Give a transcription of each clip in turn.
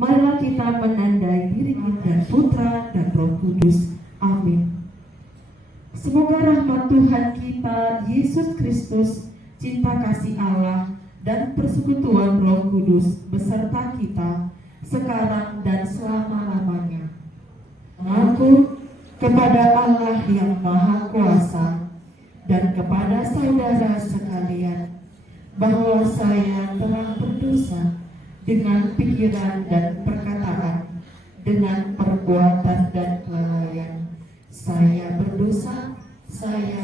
Marilah kita menandai diri dan Putra dan Roh Kudus. Amin. Semoga rahmat Tuhan kita Yesus Kristus, cinta kasih Allah, dan persekutuan Roh Kudus beserta kita sekarang dan selama-lamanya. Mengaku kepada Allah yang Maha Kuasa dan kepada saudara sekalian bahwa saya telah berdosa dengan pikiran dan perkataan, dengan perbuatan dan kelalaian. Saya berdosa, saya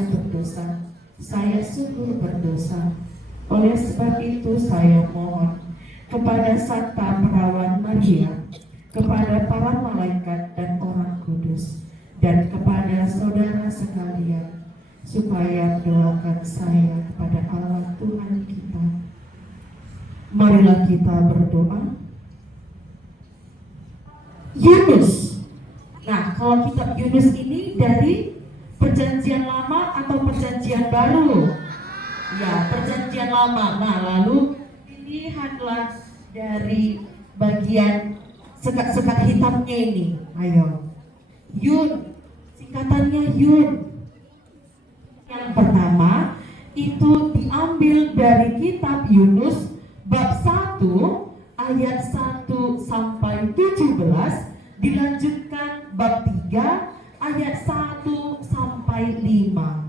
sungguh berdosa. Oleh sebab itu saya mohon kepada Santa Perawan Maria, kepada para malaikat dan orang kudus, dan kepada saudara sekalian, supaya doakan saya kepada Allah Tuhan kita. Marilah kita berdoa. Yunus. Nah, kalau kitab Yunus ini dari Perjanjian Lama atau Perjanjian Baru? Ya, Perjanjian Lama. Nah, lalu lihatlah dari bagian sekat-sekat hitamnya ini. Ayo. Yun, singkatannya Yun. Yang pertama itu diambil dari kitab Yunus bab 1 ayat 1 sampai 17, dilanjutkan bab 3 ayat 1 sampai 5.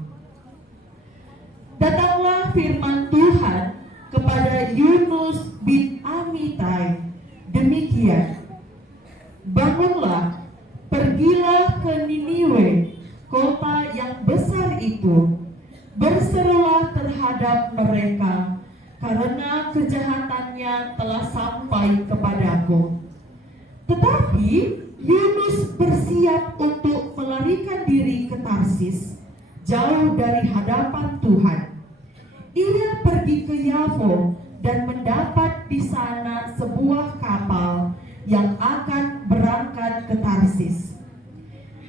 Datanglah firman Tuhan kepada Yunus bin Amitai demikian, bangunlah, pergilah ke Niniwe, kota yang besar itu, berserulah terhadap mereka, karena kejahatannya telah sampai kepadaku. Tetapi Yunus bersiap untuk melarikan diri ke Tarsis, jauh dari hadapan Tuhan. Ia pergi ke Yafo dan mendapat di sana sebuah kapal yang akan berangkat ke Tarsis.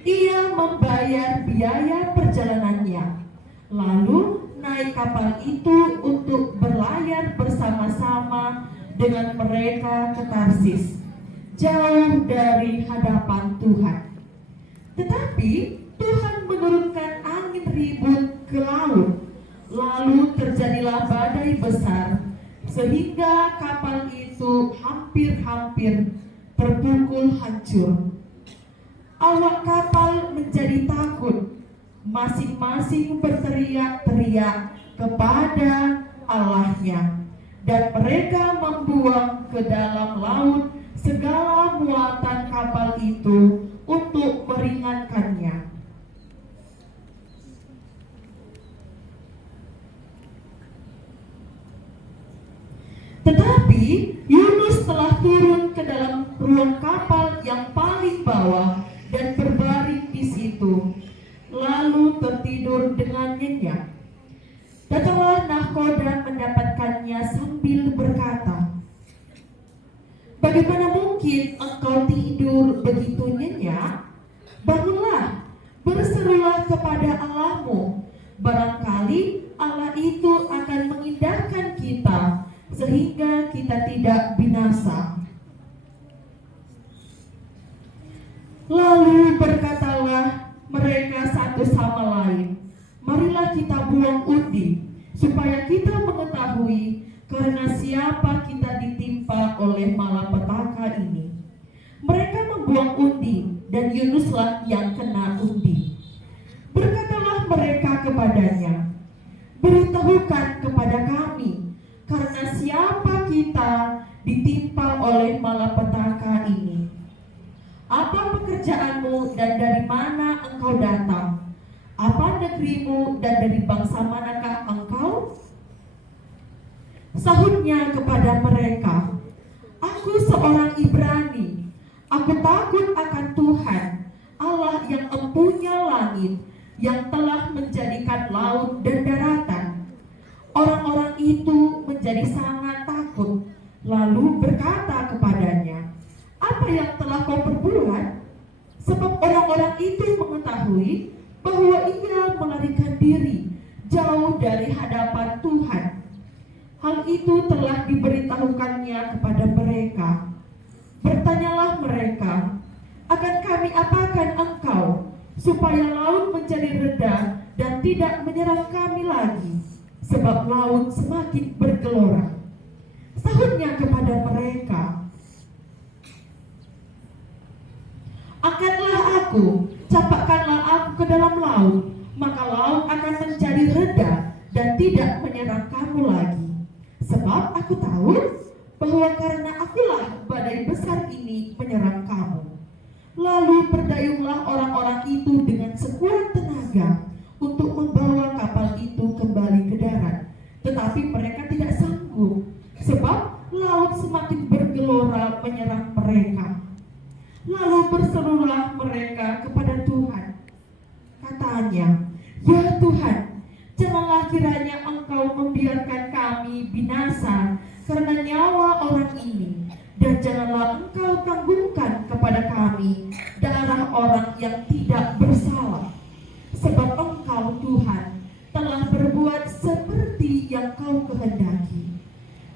Ia membayar biaya perjalanannya, lalu naik kapal itu untuk berlayar bersama-sama dengan mereka ke Tarsis, jauh dari hadapan Tuhan. Tetapi Tuhan menurunkan angin ribut ke laut, lalu terjadilah badai besar, sehingga kapal itu hampir-hampir terpukul hancur. Awak kapal menjadi takut, masing-masing berteriak-teriak kepada Allahnya, dan mereka membuang ke dalam laut segala muatan kapal itu untuk meringankannya. Tetapi Yunus telah turun ke dalam ruang kapal yang paling bawah dan berbaring di situ, lalu tertidur dengan nyenyak. Datanglah nahkoda mendapatkannya sambil berkata, "Bagaimana mungkin engkau tidur begitu nyenyak? Bangunlah, berserulah kepada Allahmu. Barangkali Allah itu akan mengindahkan kita, sehingga kita tidak binasa." Lalu berkatalah mereka satu sama lain, "Marilah kita buang undi, supaya kita mengetahui karena siapa kita ditimpa oleh malapetaka ini." Mereka membuang undi, dan Yunuslah yang kena undi. Berkatalah mereka kepadanya, "Beritahukan kepada oleh malapetaka ini? Apa pekerjaanmu dan dari mana engkau datang? Apa negerimu dan dari bangsa manakah engkau? Sahutnya kepada mereka, aku seorang Ibrani. Aku takut akan Tuhan, Allah yang empunya langit, yang telah menjadikan laut dan daratan. Orang-orang itu menjadi sangat takut, lalu berkata kepadanya, apa yang telah kau perbuat? Sebab orang-orang itu mengetahui bahwa ia melarikan diri jauh dari hadapan Tuhan. Hal itu telah diberitahukannya kepada mereka. Bertanyalah mereka, akan kami apakan engkau, supaya laut menjadi reda dan tidak menyerang kami lagi, sebab laut semakin bergelora. Sahutnya kepada mereka, angkatlah aku, campakkanlah aku ke dalam laut, maka laut akan menjadi reda dan tidak menyerang kamu lagi. Sebab aku tahu bahwa karena akulah badai besar ini menyerang kamu. Lalu berdayunglah orang-orang itu dengan sekuat tenaga untuk membawa kapal itu kembali ke darat. Tetapi mereka tidak sanggup, sebab laut semakin bergelora menyerang mereka. Lalu berserulah mereka kepada Tuhan. Katanya, ya Tuhan, janganlah kiranya engkau membiarkan kami binasa karena nyawa orang ini, dan janganlah engkau tanggungkan kepada kami darah orang yang tidak bersalah. Sebab engkau Tuhan telah berbuat seperti yang kau kehendaki.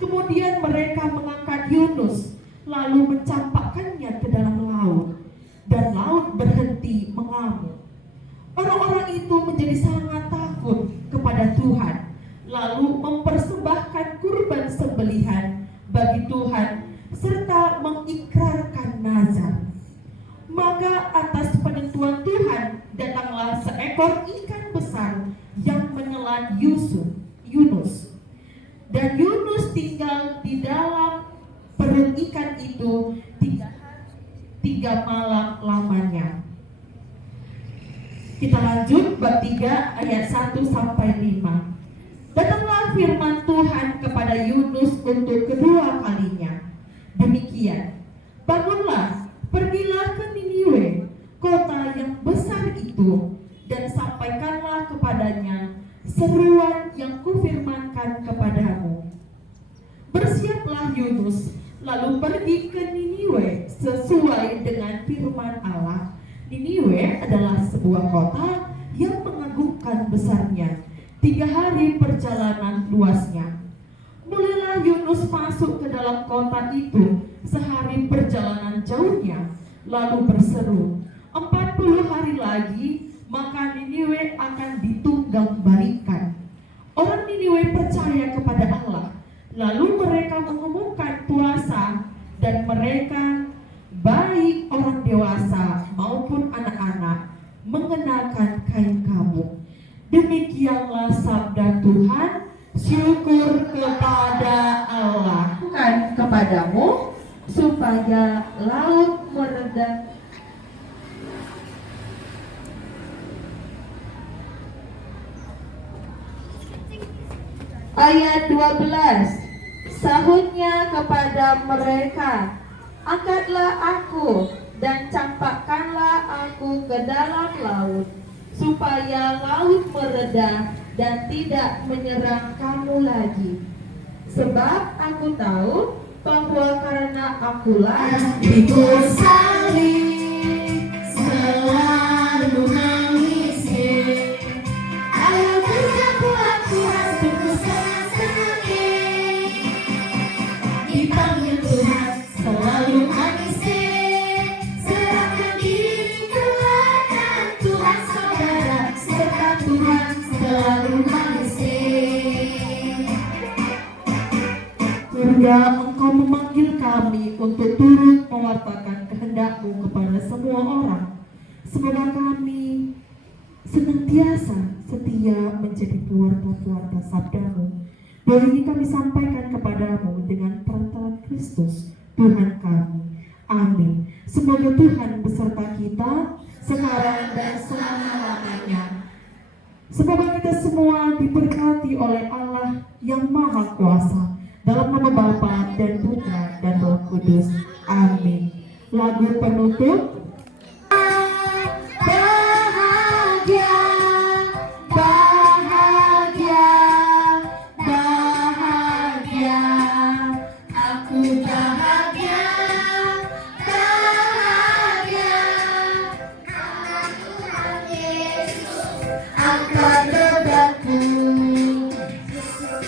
Kemudian mereka mengangkat Yunus, lalu mencampakkannya ke dalam laut, dan laut berhenti mengamuk. Orang-orang itu menjadi sangat takut kepada Tuhan, lalu mempersembahkan kurban sembelihan bagi Tuhan serta mengikrarkan nazar. Maka atas penentuan Tuhan datanglah seekor ikan besar yang menelan Yunus. Dan Yunus tinggal di dalam perut ikan itu 3 malam lamanya. Kita lanjut bab 3 ayat 1 sampai 5. Datanglah firman Tuhan kepada Yunus untuk kedua kalinya. Demikian, bangunlah, pergilah ke Niniwe, kota yang besar itu, dan sampaikanlah kepadanya seruan yang kufirmankan kepadamu. Bersiaplah Yunus, lalu pergi ke Niniwe sesuai dengan firman Allah. Niniwe adalah sebuah kota yang mengagumkan besarnya, 3 hari perjalanan luasnya. Mulailah Yunus masuk ke dalam kota itu sehari perjalanan jauhnya, lalu berseru, 40 hari lagi maka Niniwe akan ditunggang balikan. Orang Niniwe percaya kepada Allah, lalu mereka mengumumkan puasa, dan mereka, baik orang dewasa maupun anak-anak, mengenakan kain kabung. Demikianlah sabda Tuhan. Syukur kepada Allah. Bukan kepadamu, supaya laut mereda. Ayat 12. Sahutnya kepada mereka, angkatlah aku dan campakkanlah aku ke dalam laut, supaya laut mereda dan tidak menyerang kamu lagi. Sebab aku tahu bahwa karena akulah Pikul salib selalu mengisi. Ayo kerja buat Tuhan, pikul senang-senang. Dipanggil Tuhan selalu mengisi. Serahkan diri kepada Tuhan saudara, serta Tuhan selalu mengisi. Hingga engkau memanggil kami untuk turut mewartakan kehendak-Mu kepada semua orang. Semoga kami senantiasa setia menjadi pewarta-pewarta sabda-Mu. Doa ini kami sampaikan kepadamu dengan perantaraan Kristus, Tuhan kami. Amin. Semoga Tuhan beserta kita sekarang dan selama-lamanya. Semoga kita semua diberkati oleh Allah yang Maha Kuasa, dalam nama Bapa dan Putra dan Roh Kudus. Amin. Lagu penutup. Bahagia, bahagia, bahagia. Aku bahagia, bahagia. Karena Tuhan Yesus angkat bebanku. Yesus